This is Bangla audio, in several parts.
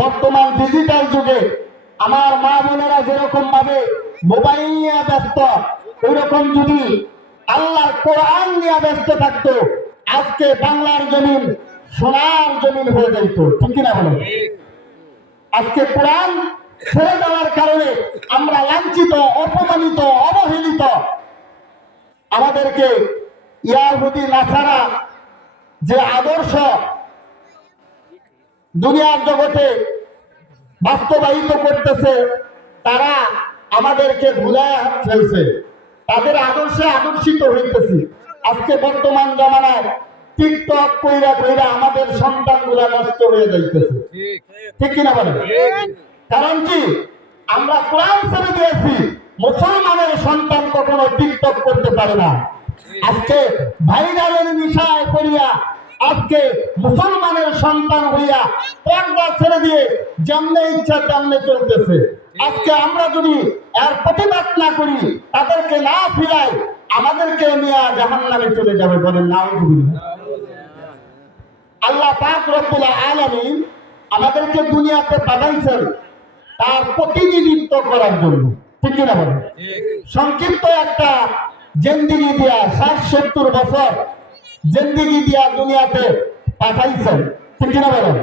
বর্তমান ডিজিটাল যুগে আমার মা বোনেরা যেরকম ভাবে মোবাইল নিয়ে ব্যস্ত, ওইরকম যদি আল্লাহর কোরআন নিয়ে ব্যস্ত থাকতো, আজকে বাংলার জমিন সোনার জমিন হয়ে যেত। ঠিক কিনা বলেন? আজকে কোরআন ছেড়ে দেওয়ার কারণে আমরা লাঞ্ছিত, অপমানিত, অবহেলিত। আমাদেরকে ইয়াহুদি নাসারা যে আদর্শ দুনিয়ার জগতে বাস্তবায়িত করতেছে, তারা আমাদেরকে ভুলায় ফেলছে, তাদের আদর্শে আদর্শিত হইতেছি। আজকে বর্তমান জামানায় টিকটক কইরা কইরা আমাদের সন্তানগুলা নষ্ট হয়ে যাইতেছে। ঠিক কিনা বলেন? কারণ কি, আমরা কোরআন ছেড়ে দিয়েছি। মুসলমানের সন্তান কখনো টিকটক করতে পারে না। আজকে ভাইরালের নিশায় পড়িয়া আজকে মুসলমানের সন্তান হইয়া পর্দা ছেড়ে দিয়ে যেমনে ইচ্ছা তেমনে চলতেছে। আজকে আমরা যদি এর প্রতিবাদ না করি, তাদেরকে না ফিরাই, আমাদেরকে নিয়ে জাহান্নামে চলে যাবে। বলেন নাউযুবিল্লাহ। আল্লাহ পাক রব্বুল আলামিন আমাদেরকে দুনিয়াতে পাঠাইছেন তার প্রতিনিধিত্ব করার জন্য। ঠিক কিনা বলেন? সংক্ষিপ্ত একটা জিন্দেগি দিয়া ৬০-৭০ বছর জিন্দেগি দিয়া দুনিয়াতে পাঠাইছেন। ঠিক কিনা বলেন?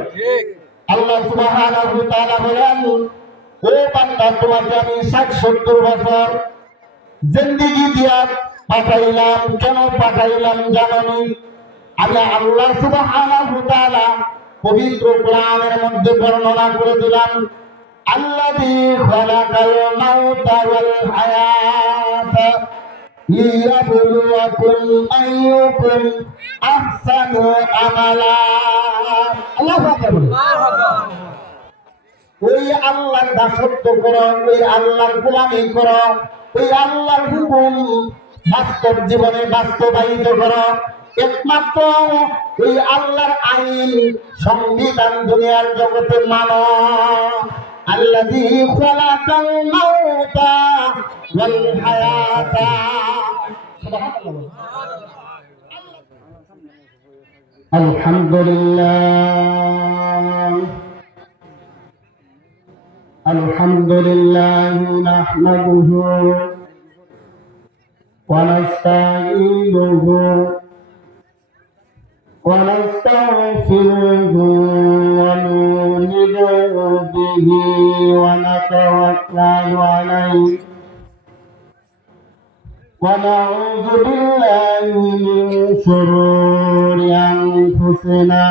আল্লাহ সুবহানাহু ওয়া তাআলা বলেন, ও বান্দা, তোমাকে আমি ৬০-৭০ বছর জিন্দেগি দিয়া পাঠাইলাম। কেন পাঠাইলাম জানো? আমি আল্লাহ সুবহানাহু ওয়া তাআলা পবিত্র কোরআনের মধ্যে বর্ণনা করে দিলাম, আল্লাযী খালাকাল মাউতা ওয়াল হায়াতা লিয়াবলুয়াকুম আইয়ুকুম আহসানু আমালা। আল্লাহু আকবার। ওই আল্লাহর দাসত্ব করো, ওই আল্লাহর গোলামি করো, ওই আল্লাহর হুকুম বাস্তব জীবনে বাস্তবায়িত করো। একমাত্র ওই আল্লাহর আইন সংবিধান দুনিয়ার জগতে মানো। আল্লাযী খালাকাল মাউতা ওয়াল হায়াতা। সুবহানাল্লাহ। আলহামদুলিল্লাহ আলহামদুলিল্লাহ নাহমাদুহু ওয়া নাস্তাঈনুহু ونستغفره ونؤمن به ونتوكل عليه ونعوذ بالله من شرور أنفسنا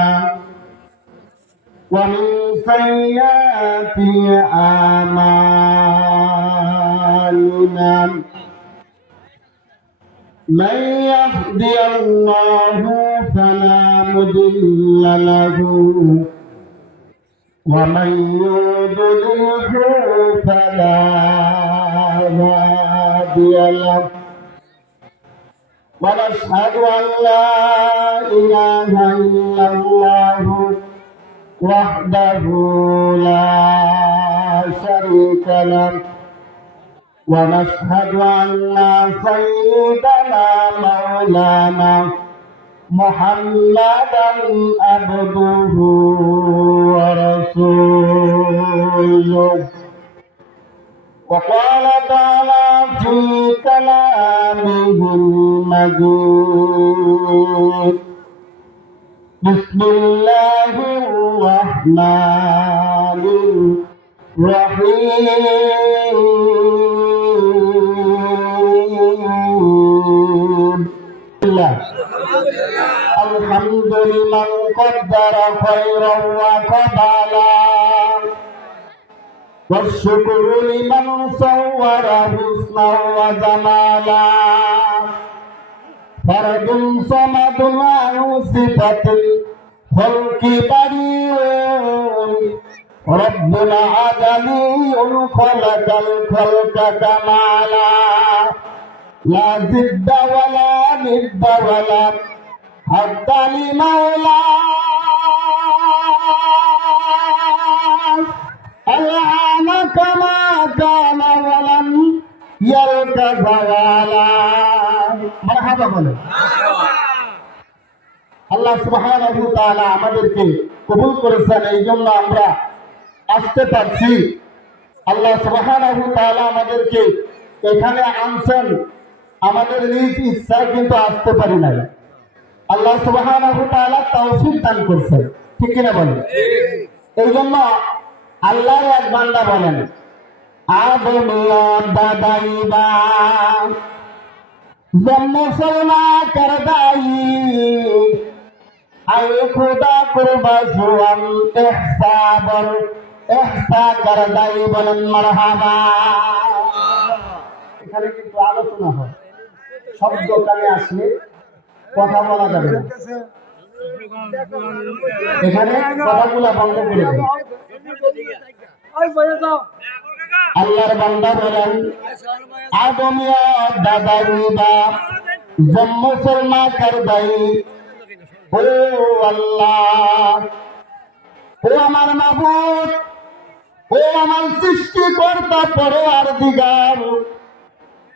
ومن سيئات أعمالنا من يهدي الله فلا مضل له ومن يضلله فلا هادي له ونشهد أن لا إله إلا الله وحده لا شريك له ونشهد أن سيدنا مولانا محمدا عبده ورسوله. وقال تعالى في كلامه المجيد، بسم الله الرحمن الرحيم. الحمد لمن قدر خيرا وقبلا، والشكر لمن صور حسنا وجمالا. فرد صمد عن صفة الخلق بريء، ربنا عدلي خلق الخلق كمالا. لا ضد ولا ند ولا حد لمولى الآن كما كان ولم يلك زوالا. مرحبا বলে। আল্লাহ সুবহানাহু ওয়া তাআলা আমাদেরকে কবুল করেছেন, এই জন্য আমরা আসতে পারছি, আল্লাহ সুবহানাহু ওয়া তাআলা আমাদেরকে এখানে আনছেন, আমাদের নিজ ইচ্ছায় কিন্তু আসতে পারি নাই। আল্লাহ সুবহানাহু ওয়া তাআলা তৌফিক দান করছেন, ঠিক কিনা বলেন? এই জন্য আল্লাহর এক বান্দা বলেন, আদমিয়া দাদাইবা জন্মসলমা করদাই আয়ে খুদা কুরবা সুয়াম ইহসাবর ইহসা করদাই বলেন মারহাবা। এখানে কিন্তু আলোচনা হয়, শব্দ কানে আসলে কথা বলা যাবে না, এখানে কথাগুলো বন্ধ করে দেন। আল্লাহর বান্দা বলেন, আদমিয়া দাদাইবা জন্মসলমা করদাই, ও আল্লাহ, ও আমার মাবুদ, ও আমার সৃষ্টিকর্তা পরওয়ারদিগার,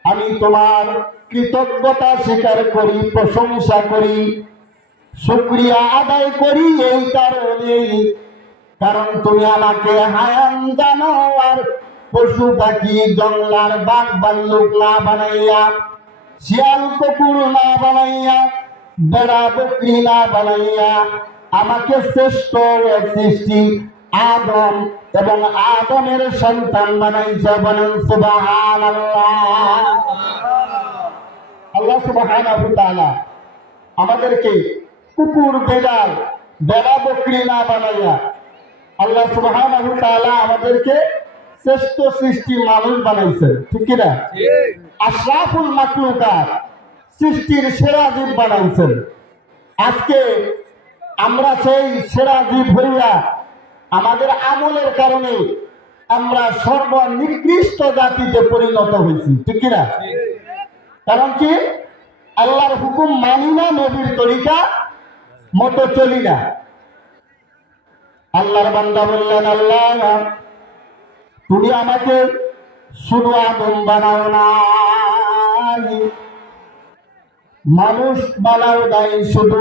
আমি তোমার কৃতজ্ঞতা স্বীকার করি, প্রশংসা করি, শুকরিয়া আদায় করি এই কারণেই, কারণ তুমি আমাকে হায়ান জানোয়ার পশু পাখি জঙ্গলার বাঘ ভাল্লুক না বানাইয়া, শিয়াল কুকুর না বানাইয়া, বেড়া বকরি না বানাইয়া আমাকে শ্রেষ্ঠ সৃষ্টি আদম এবং আদমের সন্তান বানাইছে। বলেন সুবহানাল্লাহ। আল্লাহ সুবহানাহু ওয়া তাআলা আমাদেরকে কুকুর বেড়াল বেড়া বকরি না বানাইয়া আল্লাহ সুবহানাহু ওয়া তাআলা আমাদেরকে শ্রেষ্ঠ সৃষ্টি মানুষ বানাইছেন, ঠিক কিনা? আশরাফুল মাখলুকাত, সৃষ্টির সেরা জীব বানাইছেন। আজকে আমরা সেই সেরা জীব হইয়া আমাদের আমলের কারণে আমরা সর্বনিকৃষ্ট জাতিতে পরিণত হয়েছি, ঠিক কিনা? কারণ কি? আল্লাহর হুকুম মানি না, নবীর তরিকা মতো চলি না। আল্লাহর বান্দা বললেন, আল্লাহ তুমি আমাকে শুধু আদম বানাও নাই, মানুষ বানাও নাই, শুধু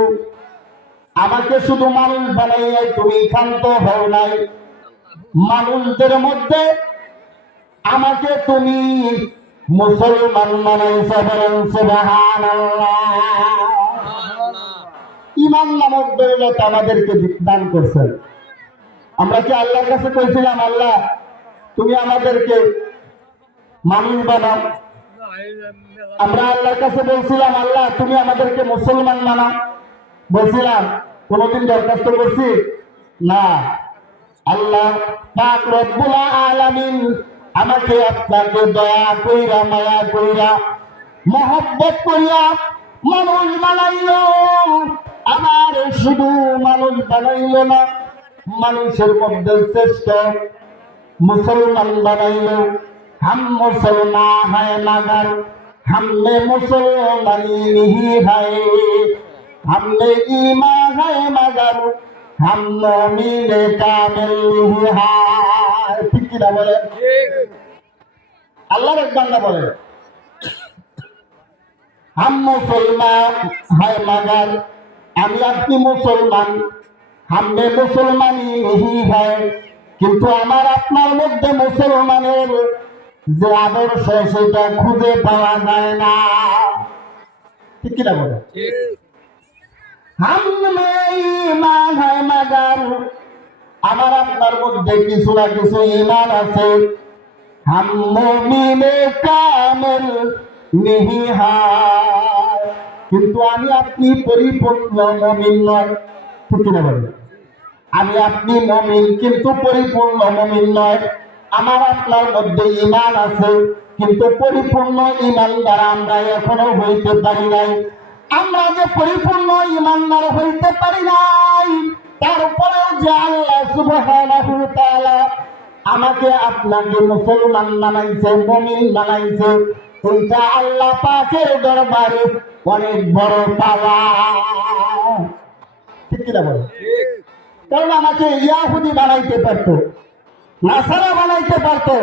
আমাকে শুধু মানুষ বানাইয়াই তুমি ক্ষান্ত হও নাই, মানুষদের মধ্যে আমাকে তুমি মুসলমান বানাইছো। বলেন সুবহানাল্লাহ। ঈমান নামক দৌলত আমাদেরকে দান করছেন। আমরা কি আল্লাহর কাছে কইছিলাম, আল্লাহ তুমি আমাদেরকে মানুষ বানাও? আমরা আল্লাহর কাছে বলছিলাম, আল্লাহ তুমি আমাদেরকে মুসলমান বানাও? বলছিলাম? কোনদিন দরখাস্ত করছি না। আল্লাহ পাক রব্বুল আলামিন আমাকে আপনাকে দয়া কইরা মায়া কইরা মহব্বত কইরা মানুষ বানাইলো। আমার শুধু মানুষ বানাইলো না, মানুষের মধ্যে শ্রেষ্ঠ মুসলমান বানাইলো। हम मुसलमान है मगर हमने मुसलमानी नहीं है, हमने ईमान है मगर हम मोमिन कामिल नहीं है। ঠিক কি না বলেন? আল্লাহর এক বান্দা বলেন, हम मुसलमान है मगर আমি আপনি মুসলমান, हमने मुसलमानी नहीं है, কিন্তু আমার আপনার মধ্যে মুসলমানের যে আদর্শ সেটা খুঁজে পাওয়া যায় না, ঠিক কিনা বলে? আমার আপনার মধ্যে কিছু না কিছু ঈমান আছে, হাম মুমিনে কামিল নেহি হয়, কিন্তু আমি আপনি পরিপূর্ণ মুমিন নয়, ঠিক কিনা বলে? আমি আপনি মুমিন কিন্তু পরিপূর্ণ মুমিন নয়। আমার আপনার মধ্যে ঈমান আছে, কিন্তু পরিপূর্ণ ঈমানদার আমরা এখনো হইতে পারি নাই। আমরা যে পরিপূর্ণ ঈমানদার হইতে পারি নাই, তারপরেও যে আল্লাহ সুবহানাহু ওয়া তাআলা আমাকে আপনাকে মুসলমান বানাইছে, মুমিন বানাইছে, এইটা আল্লাহ পাকের দরবারে অনেক বড় পাওয়া, ঠিক কিনা বলে? কারণ আমাকে ইয়াহুদি বানাইতে পারতো, নাসারা বানাইতে পারতো,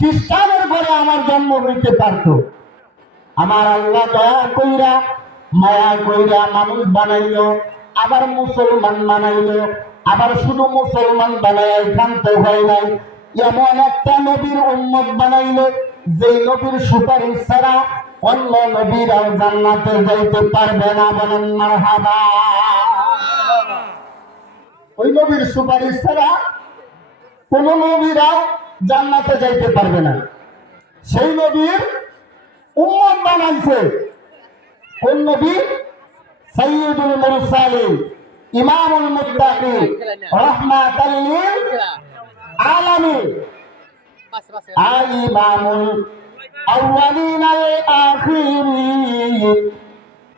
খ্রিস্টানের ঘরে আমার জন্ম হইতে পারতো। আমার আল্লাহ দয়া কইরা মায়া কইরা মানুষ বানাইলো, আবার মুসলমান বানাইলো। আবার শুধু মুসলমান বানায় ক্ষান্ত হয় নাই, এমন একটা নবীর উম্মত বানাইলো যে নবীর সুপারিশ ছাড়া অন্য নবীরাও জান্নাতে যাইতে পারবে না। বলেন মারহাবা। ওই নবীর সুপারিশ ছাড়া কোন নবীরাও জান্নাতে যাইতে পারবে না। সেই নবীর উম্মত বানাইছে কোন নবী? সাইয়্যিদুল মুরসালিন, ইমামুল মুত্তাকিন, রাহমাতাল লিল আলামিন, ইমামুল আউয়ালিন আল আখিরিন,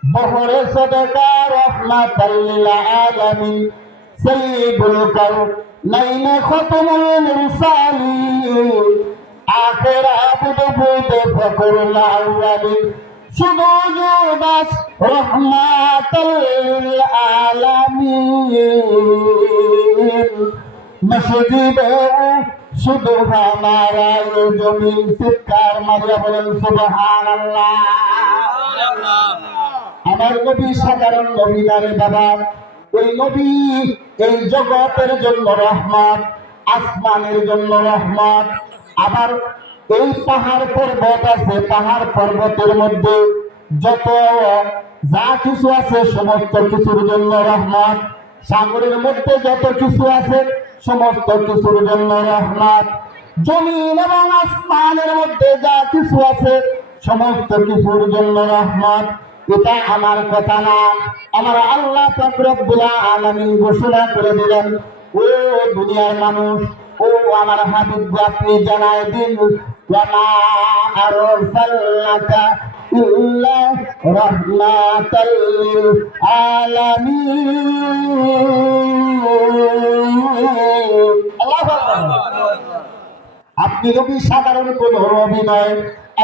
বহরে সদকা রাহমাতাল লিল আলামিন, সাইয়্যিদুল কাউনাইন খাতামুল মুরসালিন, আখির আবদ বুদ ফখরুল আউয়ালিন, শুধু জুদাস রহমাতুল লিল আলামিন, মসজিদে শুধু हमारा ये जमीन सिक्कार মারিয়া বলেন সুবহানাল্লাহ। আমার নবী সাধারণ নবী না রে বাবা, ওই নবী এই জগতের জন্য রহমত, আসমানের জন্য রহমত। আবার এই পাহাড় পর্বত আছে, পাহাড় পর্বতের মধ্যে যত যা কিছু আছে সমস্ত কিছুর জন্য রহমত। সাগরের মধ্যে যত কিছু আছে সমস্ত কিছুর জন্য রহমত। জমিন এবং আসমানের মধ্যে যা কিছু আছে সমস্ত কিছুর জন্য রহমত। এটা আমার কথা না, আমার আল্লাহ পাক রব্বুল আলামিন ঘোষণা করে দিলেন। ও দুনিয়ার মানুষ, ও আমার হাবিব, আপনি জানায় দিন, ওয়া মা আরসালনাকা ইল্লা রাহমাতাল লিল আলামিন। আল্লাহু আকবার। আপনি নবী সাধারণ কোন নবী নয়,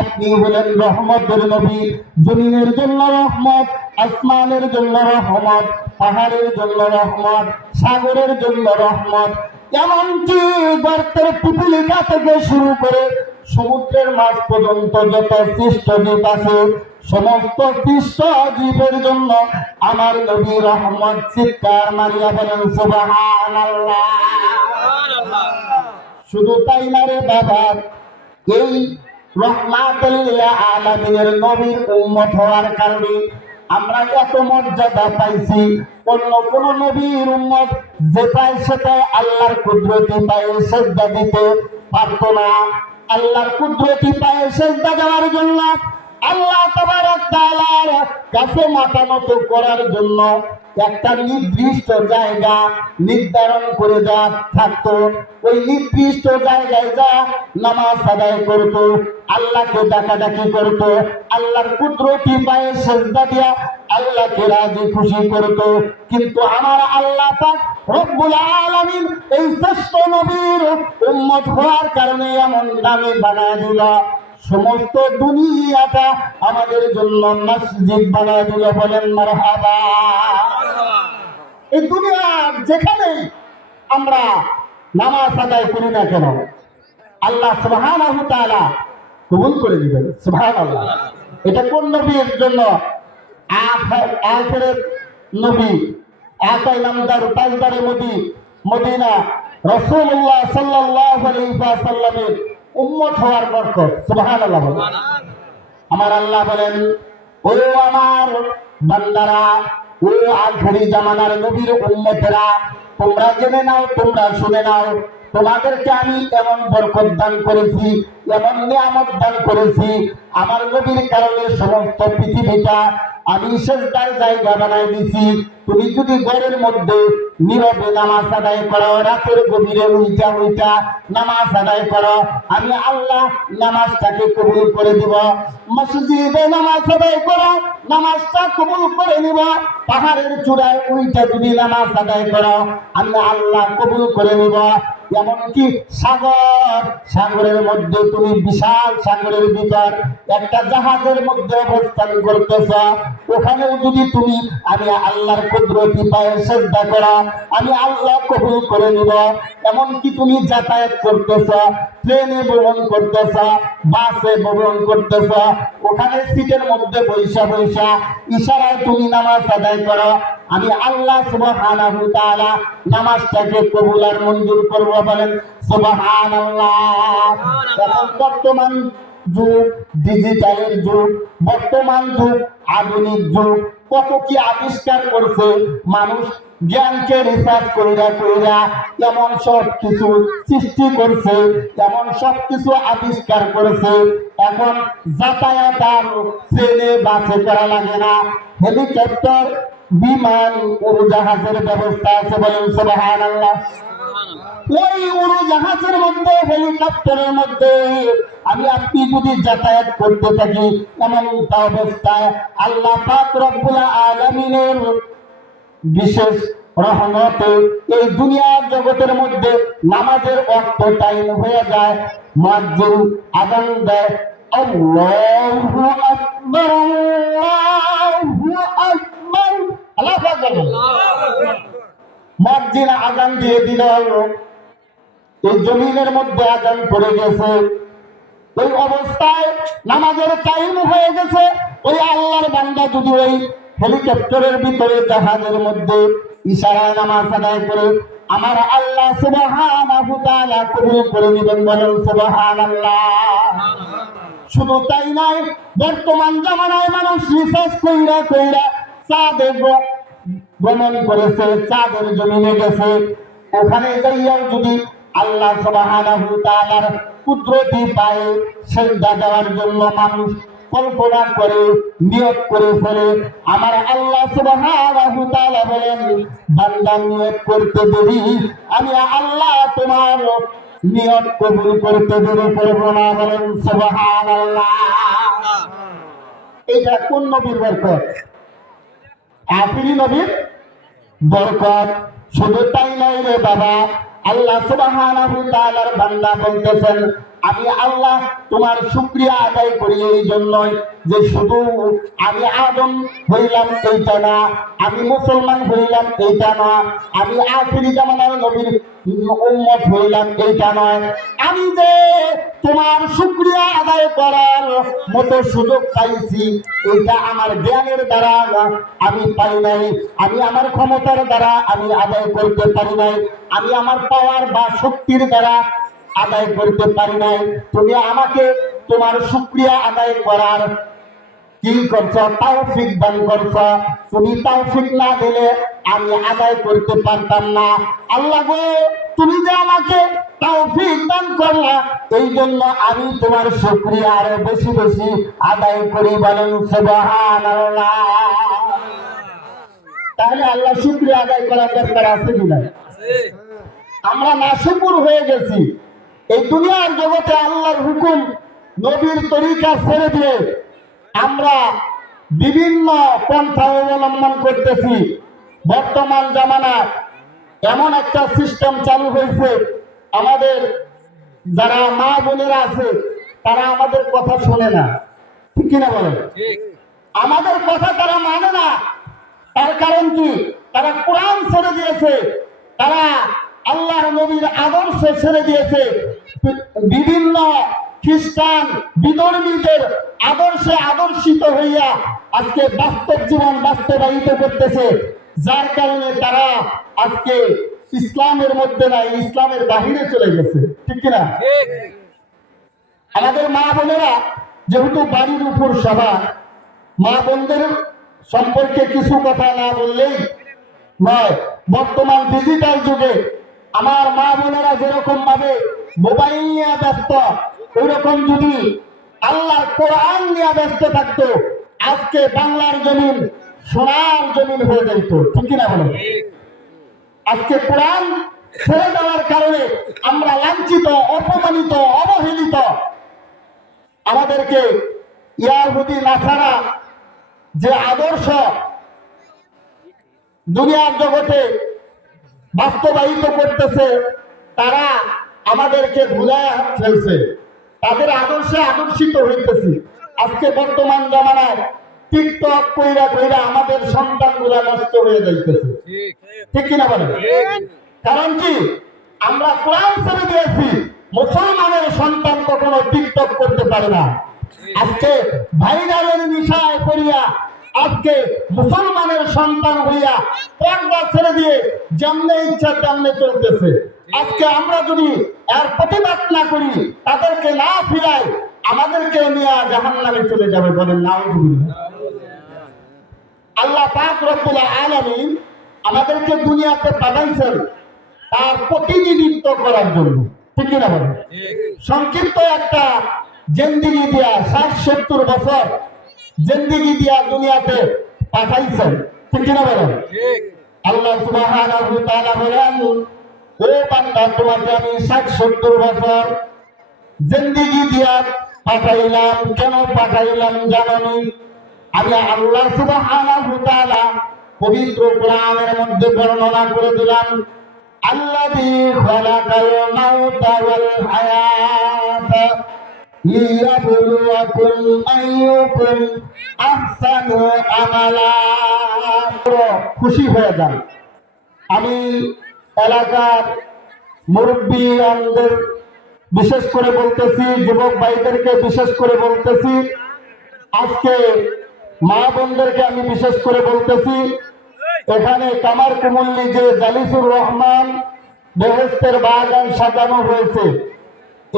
আপনি হলেন রহমতের নবী। জমিনের জন্য রহমত, আসমানের জন্য রহমত, পাহাড়ের জন্য রহমত, সাগরের জন্য রহমত, এমনকি গর্তের পিপিলিকা থেকে শুরু করে সমুদ্রের মাছ পর্যন্ত যত সৃষ্ট জীব আছে সমস্ত সৃষ্ট জীবের জন্য আমার নবী রহমত। চিৎকার মারিয়া বলেন সুবহানাল্লাহ। শুধু তাই না রে বাবা, এই রহমাতুল লিল আলামিনের নবীর উম্মত হওয়ার কারণে আমরা এত মর্যাদা পাইছি। অন্য কোন নবীর উম্মত যেটাই সেটাই আল্লাহর কুদরতি পায়ে সেজদা দিতে পারত না। আল্লাহর কুদরতি পায়ে সেজদা দেওয়ার জন্য, আল্লাহ তাবারক তাআলার কাছে মাথা নত করার জন্য একটা নির্দিষ্ট জায়গা নির্ধারণ করে যা থাকতো, ওই নির্দিষ্ট জায়গায় যা নামাজ আদায় করত, আল্লাহকে ডাকাডাকি করত, আল্লাহর কুদরতি পায়ে সেজদা দিয়া আল্লাহকে রাজি খুশি করত। কিন্তু আমার আল্লাহ পাক রব্বুল আলামিন এই শ্রেষ্ঠ নবীর উম্মত হওয়ার কারণে এমন দামি বানায় দিল, সমস্ত দুনিয়াটা আমাদের জন্য মসজিদ বানায় দিল। বলেন মারহাবা। এই দুনিয়ার যেখানে আমরা নামাজ আদায় করি না কেন আল্লাহ সুবহানাহু তাআলা কবুল করে দিবেন। সুবহানাল্লাহ। এটা কোন নবীর জন্য? আখিরের নবী, আকাই নামদার তাজদারে মদিনা রাসূলুল্লাহ সাল্লাল্লাহু আলাইহি ওয়াসাল্লামের উম্মত হওয়ার বরকত। সুবহানাল্লাহ। আমার আল্লাহ বলেন, ও আমার বান্দারা, ও আখেরি জামানার নবীর উম্মতেরা, তোমরা জেনে নাও, তোমরা শুনে নাও, তোমাদেরকে আমি এমন বরকত দান করেছি, এমন নিয়ামত দান করেছি, আমার নবীর কারণে সমস্ত পৃথিবীটা আমি সেজদার জায়গা বানাই দিছি। তুমি যদি ঘরের মধ্যে নীরবে নামাজ আদায় করো, রাতের গভীরে উইটা উইটা নামাজ আদায় করো, আমি আল্লাহ নামাজটাকে কবুল করে দিব। মসজিদে নামাজ আদায় করো, নামাজটা কবুল করে নিব। পাহাড়ের চূড়ায় উইটা যদি নামাজ আদায় করো, আমি আল্লাহ কবুল করে নিব। এমনকি সাগর, সাগরের মধ্যে তুমি বিশাল সাগরের ভিতর একটা জাহাজের মধ্যে অবস্থান করতেছ, ওখানেও যদি তুমি আমি আল্লাহর কুদরতি পায়ে সেজদা করা, আমি আল্লাহ কবুল করে নিব। এমনকি তুমি যাতায়াত করতেছ, ট্রেনে ভ্রমণ করতেছ, বাসে ভ্রমণ করতেছ, ওখানে সিটের মধ্যে বৈশা বৈশা ইশারায় তুমি নামাজ আদায় করো, আমি আল্লাহ সুবহানাহু ওয়া তাআলা নামাজটাকে কবুল আর মঞ্জুর করব। বলেন সুবহানাল্লাহ। এখন বর্তমান যুগ ডিজিটালের যুগ, বর্তমান যুগ আধুনিক যুগ, কত কি আবিষ্কার করছে মানুষ, জ্ঞানকে রিসার্চ কইরা কইরা এমন সব কিছু সৃষ্টি করছে, এমন সব কিছু আবিষ্কার করেছে। এখন যাতায়াত আর ট্রেনে বাসে করা লাগে না, হেলিকপ্টার, বিমান, উড়োজাহাজের ব্যবস্থা আছে। বলেন সুবহানাল্লাহ। ওই উড়োজাহাজের মধ্যে, হেলিকপ্টারের মধ্যে আমি আপনি যদি যাতায়াত করতে থাকি, এমন অবস্থায় আল্লাহ পাক রব্বুল আলামিনের বিশেষ রহমতে এই দুনিয়ার জগতের মধ্যে নামাজের ওয়াক্ত টাইম হয়ে যায়, মুয়াজ্জিন আযান দেয়, আল্লাহু আকবার, আল্লাহু আকবার, আল্লাহু আকবার। মুয়াজ্জিন আযান দিয়ে দিল, এই জমিনের মধ্যে আযান পড়ে গেছে, ওই অবস্থায় নামাজের টাইম হয়ে গেছে। ওই আল্লাহর বান্দা যদি ওই হেলিকপ্টারের ভিতরে জাহাজের মধ্যে ইশারায় নামাজ আদায় করে, আমার আল্লাহ সুবহানাহু ওয়া তাআলা কবুল করে নেবেন। বলেন সুবহানাল্লাহ। শুধু তাই নয়, বর্তমান জামানায় মানুষ রিসার্চ কইরা কইরা চাঁদে ভ্রমণ করেছে, চাঁদের জমিনে গেছে, ওখানে যাইয়াও যদি আল্লাহ সুবহানাহু ওয়া তাআলার কুদরতি পায়ে সেজদা দেওয়ার জন্য মানুষ কল্পনা করে নিয়ত করে ফেলে, আমার আল্লাহ সুবহানাহু ওয়া তাআলা বলেন, বান্দা নিয়ত করতে দেরি, আমি আল্লাহ তোমার নিয়ত কবুল করতে দেরি করব না। বলেন সুবহানাল্লাহ। এটা কোন নবীর বরকত? আখিরি নবীর বরকত। শুধু তাই নয় রে বাবা, আল্লাহ সুবহানাহু ওয়া তাআলার বান্দা বলতেছেন, আমি আল্লাহ তোমার শুকরিয়া আদায় করি এই জন্যই যে শুধু আমি আদম হইলাম এইটা না, আমি মুসলমান হইলাম এইটা না, আমি আখিরি জামানার নবীর উম্মত হইলাম এইটা নয়, আমি যে তোমার শুকরিয়া আদায় করার মতো সুযোগ পাইছি, এটা আমার জ্ঞানের দ্বারা আমি পাই নাই, আমি আমার ক্ষমতার দ্বারা আমি আদায় করতে পারি নাই, আমি আমার পাওয়ার বা শক্তির দ্বারা আদায় করতে পারি নাই। তুমি আমাকে তোমার শুকরিয়া আদায় করার কি করছ? তৌফিক দান করছ। তুমি তৌফিক না দিলে আমি আদায় করতে পারতাম না। আল্লাহ গো, তুমি যে আমাকে তৌফিক দান করলা, এই জন্য আমি তোমার শুকরিয়া আরো বেশি বেশি আদায় করি। বলেন সুবহানাল্লাহ। তাহলে আল্লাহ শুকরিয়া আদায় করার দরকার আছে কিনা? আমরা নাশুকুর হয়ে গেছি। এই দুনিয়ার জগতে আল্লাহর হুকুম, নবীর তরিকা ছেড়ে দিয়ে আমরা বিভিন্ন পন্থা অবলম্বন করতেছি। বর্তমান জামানায় এমন একটা সিস্টেম চালু হয়েছে, আমাদের যারা মা বোনেরা আছে তারা আমাদের কথা শোনে না, ঠিক কিনা বলেন? আমাদের কথা তারা মানে না। তার কারণ কি? তারা কোরআন ছেড়ে দিয়েছে, তারা আল্লাহর নবীর আদর্শ ছেড়ে দিয়েছে, বিভিন্ন খ্রিস্টান বিধর্মীদের আদর্শে আদর্শিত হইয়া আজকে বাস্তব জীবন বাস্তবায়িত করতেছে, যার কারণে তারা আজকে ইসলামের মধ্যে নাই, ইসলামের বাহিরে চলে গেছে, ঠিক কিনা? আমাদের মা বোনেরা যেহেতু বাড়ির উপর সভা, মা বোনদের সম্পর্কে কিছু কথা না বললেই নয়। বর্তমান ডিজিটাল যুগে আমার মা বোনেরা যেরকম ভাবে মোবাইল নিয়ে ব্যস্ত, ওইরকম যদি আল্লাহ কোরআন নিয়ে ব্যস্ত থাকতো, আজকে বাংলার জমিন সোনার জমিন হয়ে যেত, ঠিক কিনা বলেন? আজকে কোরআন ছেড়ে দেওয়ার কারণে আমরা লাঞ্ছিত, অপমানিত, অবহেলিত। আমাদেরকে ইয়াহুদি নাসারা যে আদর্শ দুনিয়ার জগতে বাস্তবায়িত করতেছে, তারা আমাদেরকে ভুলায় ফেলছে, তাদের আদর্শে আদর্শিত হইতেছি। আজকে বর্তমান জামানায় টিকটক কইরা কইরা আমাদের সন্তানগুলা নষ্ট হয়ে যাইতেছে, ঠিক কিনা বলেন? কারণ কি, আমরা কোরআন ছেড়ে দিয়েছি। মুসলমানের সন্তান কখনো টিকটক করতে পারে না। আজকে ভাইরালের নিশায় পড়িয়া আজকে মুসলমানের সন্তান হইয়া পর্দা ছেড়ে দিয়ে যেমনে ইচ্ছা তেমনে চলতেছে। আজকে আমরা যদি এর প্রতিবাদ না করি, তাদেরকে না ফিরাই, আমাদেরকে নিয়ে জাহান্নামে চলে যাবে। বলেন নাউজুবিল্লাহ। আল্লাহ পাক রব্বুল আলামিন আমাদেরকে দুনিয়াতে পাঠাইছেন তার প্রতিনিধিত্ব করার জন্য, ঠিক কিনা বলেন? সংক্ষিপ্ত একটা জিন্দেগি দিয়া ৬০-৭০ বছর জিন্দেগি দিয়া দুনিয়াতে পাঠাইছেন, ঠিক কিনা বলেন? আল্লাহ সুবহানাহু ওয়া তাআলা বলেন, ও বান্দা, তোমাকে আমি ৬০-৭০ বছর জিন্দেগি দিয়া পাঠাইলাম। কেন পাঠাইলাম জানো? আমি আল্লাহ সুবহানাহু ওয়া তাআলা পবিত্র কোরআনের মধ্যে বর্ণনা করে দিলাম, আল্লাযী খালাকাল মাউতা ওয়াল হায়াতা লিয়াবলুয়াকুম আইয়ুকুম আহসানু আমালা। খুশি হয়ে যান। আমি এলাকার মুরব্বীদের বিশেষ করে বলতেছি, যুবক ভাইদেরকে বিশেষ করে বলতেছি, আজকে মা বোনদেরকে আমি বিশেষ করে বলতেছি, এখানে কামার কুমুল্লি যে জালিসুর রহমান বেহেশতের বাগান সাজানো হয়েছে,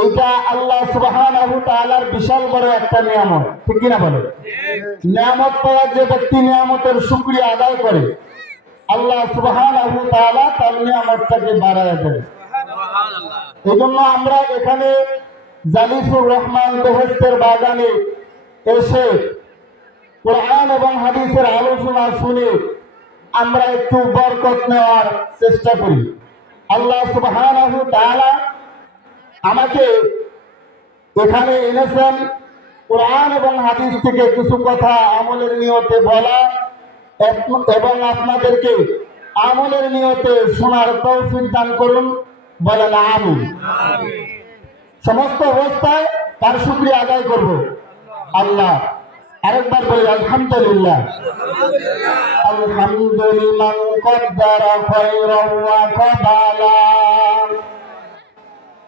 এটা আল্লাহ সুবহানাহু ওয়া তাআলার বিশাল বড় একটা নিয়ামত, ঠিক কিনা বলে? নিয়ামত পাওয়া যে ব্যক্তি নিয়ামতের শুকরিয়া আদায় করে, আল্লাহ সুবহানাহু ওয়া তাআলা তার নিয়ামতটাকে বাড়ায় দেয়। এই জন্য আমরা এখানে জালিসুর রহমান বেহেশতের বাগানে এসে কোরআন এবং হাদিসের আলোচনা শুনে আমরা একটু বরকত নেওয়ার চেষ্টা করি। আল্লাহ সুবহানাহু ওয়া তাআলা আমাকে এখানে এনেছেন কোরআন এবং হাদিস থেকে কিছু কথা আমলের নিয়তে বলা এবং আপনাদেরকে আমলের নিয়তে শোনার তৌফিক দান করুন। বলেন আমিন। সমস্ত অবস্থায় তার শুকরিয়া আদায় করব আল্লাহ। আরেকবার বলি আলহামদুলিল্লাহ। আলহামদুলিল্লাহ কদ্দারা খায়রান ওয়া কাবালা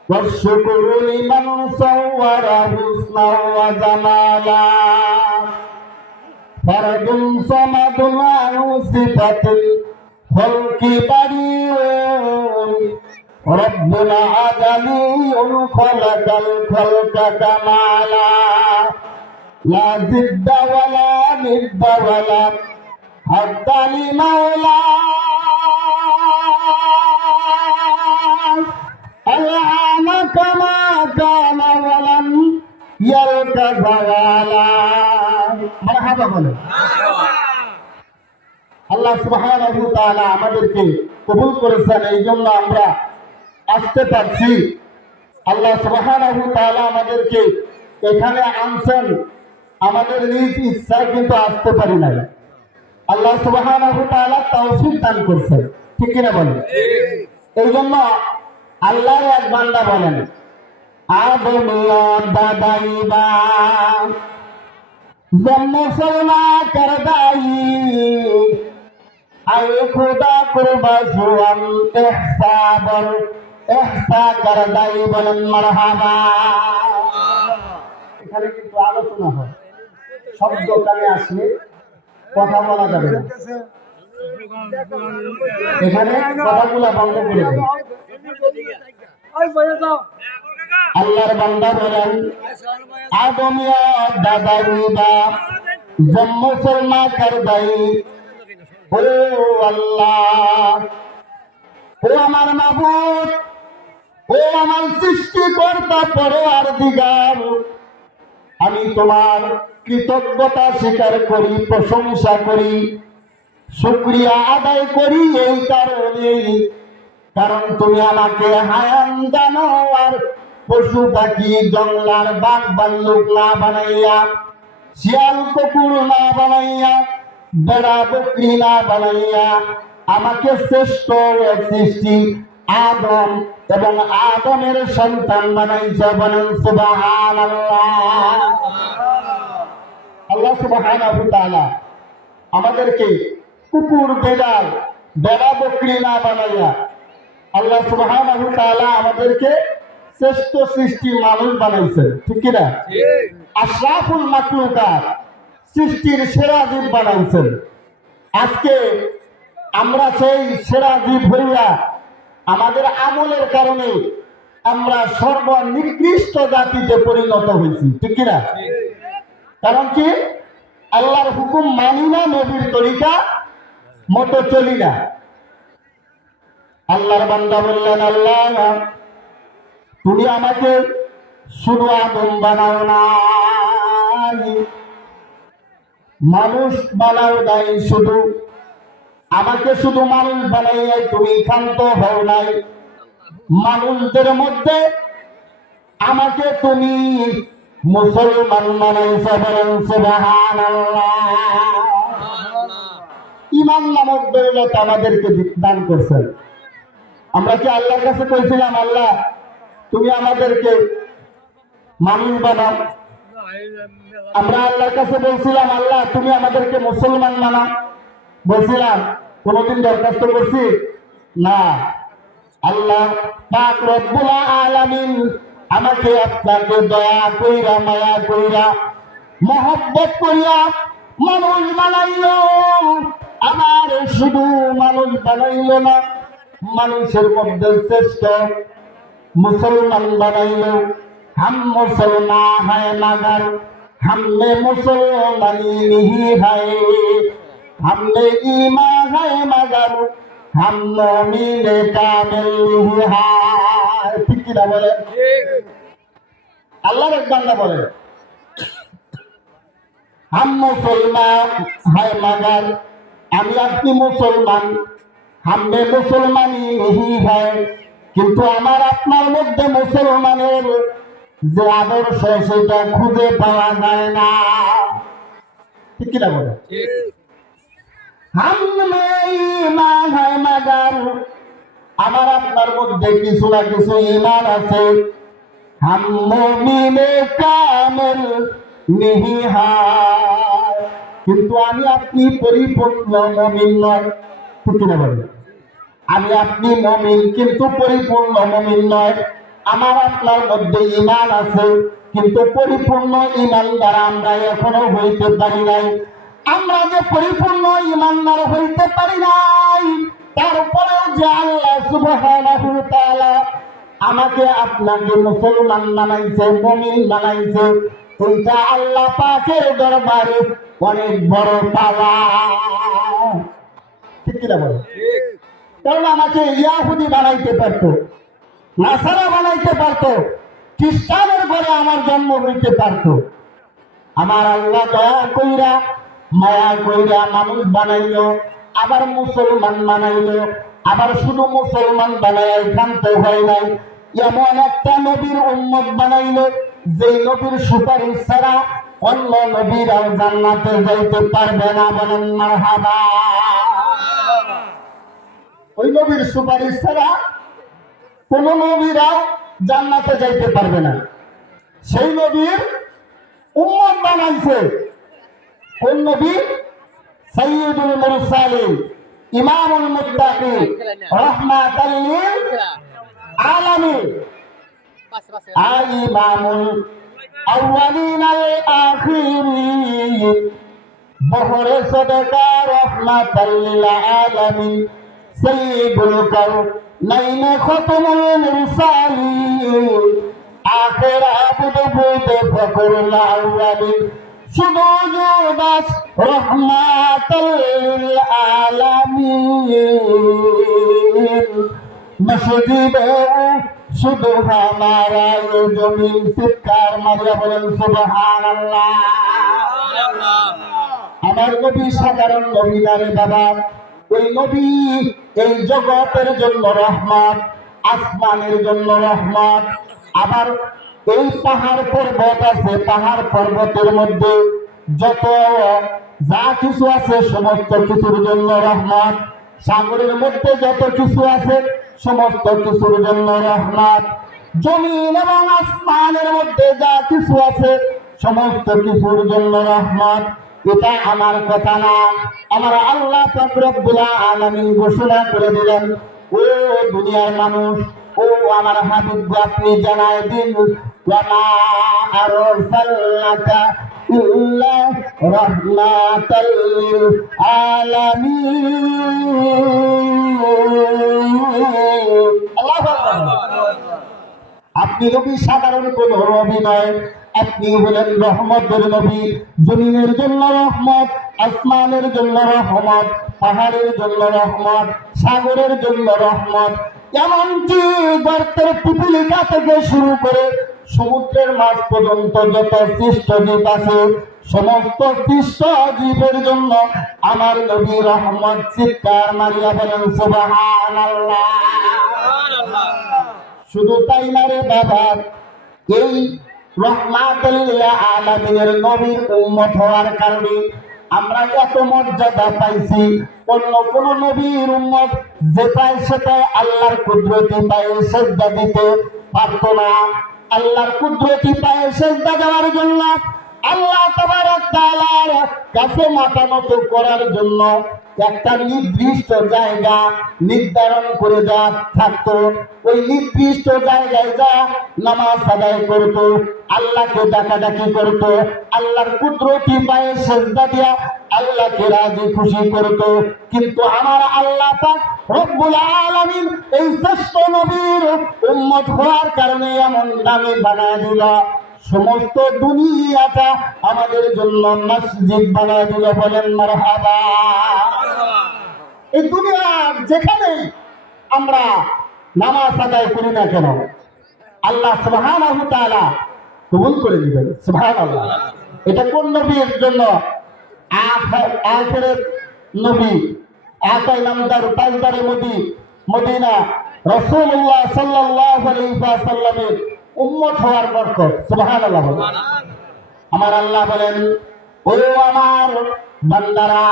والشكر لمن صور حسنا وجمالا فرد صمد عن صفة الخلق بريء ربنا عدلي خلق الخلق كمالا لا ضد ولا ند ولا حد لمولاه الآن كما كان ولم يلك زوالا। মারহাবা বলেন। আল্লাহ সুবহানাহু ওয়া তাআলা আমাদেরকে কবুল করেছেন, এই জন্য আমরা আসতে পারছি। আল্লাহ সুবহানাহু ওয়া তাআলা আমাদেরকে এখানে আনছেন, আমাদের নিজ ইচ্ছায় কিন্তু আসতে পারি নাই। আল্লাহ সুবহানাহু ওয়া তাআলা তৌফিক দান করছেন, ঠিক কিনা বলেন? এই জন্য আল্লাহর এক বান্দা বলেন, আদমিয়া দাদাইবা জন্মসলমা করদাই আয় খুদা কুরবা সুয়াম ইহসাবর ইহসা করদাই। বলেন মারহাবা। এখানে কিন্তু আলোচনা হয়, শব্দ কানে আসলে কথা বলা যাবে না, এখানে কথাগুলা বন্ধ করে দেন। আল্লাহর বান্দা বলেন, আদমিয়া দাদাইবা জন্মসলমা করদাই। ও আল্লাহ, ও আমার মাবুদ, ও আমার সৃষ্টিকর্তা পরওয়ারদিগার, আমি তোমার কৃতজ্ঞতা স্বীকার করি, প্রশংসা করি, শুকরিয়া আদায় করি এই কারণেই, কারণ তুমি আমাকে হায়ান জানোয়ার পশু পাখি জঙ্গলার বাঘ ভাল্লুক না বানাইয়া, শিয়াল কুকুর না বানাইয়া, বেড়া বকরি না বানাইয়া আমাকে শ্রেষ্ঠ সৃষ্টি আদম এবং আদমের সন্তান বানাইছে। বলেন সুবহানাল্লাহ। আল্লাহ সুবহানাহু ওয়া তাআলা আমাদেরকে কুকুর, বেড়াল, ভেড়া, বকরি না বানাইয়া আল্লাহ সুবহানাহু ওয়া তাআলা আমাদেরকে শ্রেষ্ঠ সৃষ্টি মানুষ বানাইছেন। ঠিক কি না? আশরাফুল মাখলুকাত, সৃষ্টির সেরা জীব বানাইছেন। আজকে আমরা সেই সেরা জীব হইয়া আমাদের আমলের কারণে আমরা সর্বনিকৃষ্ট জাতিতে পরিণত হয়েছি। ঠিক কিনা? কারণ কি? আল্লাহর হুকুম মানি না, নবীর তরিকা মতো চলি না। আল্লাহর বান্দা বললেন, আল্লাহ তুমি আমাকে শুধু আদম বানাও নাই, মানুষ বানাও নাই। শুধু আমাকে শুধু মানুষ বানাইয়াই তুমি ক্ষান্ত হও নাই, মানুষদের মধ্যে আমাকে তুমি মুসলমান বানাইছ। বলেন সুবহানাল্লাহ। ঈমান নামক দৌলত আমাদেরকে দান করছেন। আমরা কি আল্লাহর কাছে কইছিলাম, আল্লাহ তুমি আমাদেরকে মানুষ বানাও? আমরা আল্লাহর কাছে বলছিলাম, আল্লাহ তুমি আমাদেরকে মুসলমান বানাও? বলছিলাম? কোনদিন দরখাস্ত করছি? না। আল্লাহ পাক রব্বুল আলামিন আমাকে আপনাকে দয়া কইরা, মায়া কইরা, মহব্বত কইরা মানুষ বানাইলো। আমার শুধু মানুষ বানাইলো না, মানুষের মধ্যে শ্রেষ্ঠ মুসলমান বানাইলো। हम मुसलमान है मगर हमने मुसलमानी नहीं है, हमने ईमान है मगर हम मोमिन कामिल नहीं है। ঠিক কি না বলে? আল্লাহর এক বান্দা বলে, हम मुसलमान है मगर আমি আপনি মুসলমান, हमने मुसलमानी नहीं है, কিন্তু আমার আপনার মধ্যে মুসলমানের যে আদর্শ সেটা খুঁজে পাওয়া যায় না। ঠিক কিনা বলে? আমার আপনার মধ্যে কিছু না কিছু ঈমান আছে। হাম মুমিনে কামিল নেহি হয়, কিন্তু আমি আপনি পরিপূর্ণ মুমিন নয়। ঠিক কিনা বলে? আমি আপনি মুমিন কিন্তু পরিপূর্ণ মুমিন নয়। আমার আপনার মধ্যে ঈমান আছে, কিন্তু পরিপূর্ণ ঈমানদার আমরা এখনো হইতে পারি নাই। আমরা যে পরিপূর্ণ ঈমানদার হইতে পারি নাই, তারপরেও যে আল্লাহ সুবহানাহু ওয়া তাআলা আমাকে আপনাকে মুসলমান বানাইছে, মুমিন বানাইছে, এইটা আল্লাহ পাকের দরবারে অনেক বড় পাওয়া। ঠিক কিনা বলে? কারণ আমাকে ইয়াহুদি বানাইতে পারতো, নাসারা বানাইতে পারতো, খ্রিস্টানের ঘরে আমার জন্ম হইতে পারতো। আমার আল্লাহ দয়া কইরা, মায়া কইরা মানুষ বানাইলো, আবার মুসলমান বানাইলো। আবার শুধু মুসলমান বানায় ক্ষান্ত হয় নাই, এমন একটা নবীর উম্মত বানাইলো যেই নবীর সুপারিশ ছাড়া অন্য নবীরাও জান্নাতে যাইতে পারবে না। বলেন মারহাবা। ওই নবীর সুপারিশ ছাড়া কোন নবীরাও জান্নাতে যাইতে পারবে না। সেই নবীর উম্মত বানাইছে কোন নবী? সাইয়্যিদুল মুরসালিন, ইমামুল মুত্তাকিন, রাহমাতাল লিল আলামিন, ইমামুল আউয়ালিন আল আখিরিন, বহরে সাদাকা রাহমাতাল লিল আলামিন, সাইয়্যিদুল কাউনাইন, খাতামুল মুরসালিন, আখির আবদ বুদে ফখরুল আউয়ালিন, শুধু দাস রহমাতাল লিল আলামিন, মসজিদে শুধু হামারা জমিন। চিৎকার মারিয়া বলেন সুবহানাল্লাহ। আমার নবী সাধারণ নবী না রে বাবা, ওই নবী এই জগতের জন্য রহমত, আসমানের জন্য রহমত। আবার এই পাহাড় পর্বত আছে, পাহাড় পর্বতের মধ্যে যত যা কিছু আছে সমস্ত কিছুর জন্য রহমত। সাগরের মধ্যে যত কিছু আছে সমস্ত কিছুর জন্য রহমত, জমিন এবং আসমানের মধ্যে যা কিছু আছে সমস্ত কিছুর জন্য রহমত। এটা আমার কথা না, আমার আল্লাহ পাক রব্বুল আলামিন ঘোষণা করে দিলেন। ও দুনিয়ার মানুষ, ও আমার হাবিব, আপনি জানায় দিন, ওয়ামা আরসালনাকা ইল্লা রাহমাতাল লিল আলামিন। আল্লাহু আকবার। আপনি নবী সাধারণ কোন নবী নয়, আপনি হলেন রহমতের নবী। জমিনের জন্য রহমত, আসমানের জন্য রহমত, পাহাড়ের জন্য রহমত, সাগরের জন্য রহমত, এমনকি গর্তের পিপিলিকা থেকে শুরু করে সমুদ্রের মাছ পর্যন্ত যত সৃষ্ট জীব আছে সমস্ত সৃষ্ট জীবের জন্য আমার নবী রহমত। চিৎকার মারিয়া বলেন সুবহানাল্লাহ। শুধু তাই না রে বাবা, এই রহমাতুল লিল আলামিনের নবীর উম্মত হওয়ার কারণে আমরা এত মর্যাদা পাইছি। অন্য কোন নবীর উম্মত যেটাই সেটাই আল্লাহর কুদরতি পায়ে সেজদা দিতে পারতো না। আল্লাহর কুদরতি পায়ে সেজদা দেওয়ার জন্য, আল্লাহ তাবারক তাআলার কাছে মাথা নত করার জন্য একটা নির্দিষ্ট জায়গা নির্ধারণ করে দেওয়া থাকতো। ওই নির্দিষ্ট জায়গায় যা নামাজ আদায় করতো, আল্লাহকে ডাকাডাকি করতো, আল্লাহর কুদরতি পায়ে সেজদা দিয়া আল্লাহকে রাজি খুশি করতো। কিন্তু আমার আল্লাহ পাক রব্বুল আলামিন এই শ্রেষ্ঠ নবীর উম্মত হওয়ার কারণে এমন দামি বানায় দিল, সমস্ত দুনিয়াটা আমাদের জন্য মসজিদ বানায় দিল। বলেন মারহাবা। এই দুনিয়ার যেখানে আমরা নামাজ আদায় করি না কেন, আল্লাহ সুবহানাহু ওয়া তাআলা কবুল করে দিবেন। সুবহানাল্লাহ। এটা কোন নবীর জন্য? আখিরের নবী, আকাই নামদার তাজদারে মদিনা রাসূলুল্লাহ সাল্লাল্লাহু আলাইহি ওয়াসাল্লামের উম্মত হওয়ার বরকত। সুবহানাল্লাহ। আমার আল্লাহ বলেন, ও আমার বান্দারা,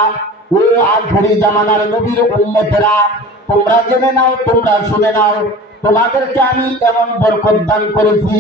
ও আখিরি জামানার নবীর উম্মতেরা, তোমরা জেনে নাও, তোমরা শুনে নাও, তোমাদেরকে আমি এমন বরকত দান করেছি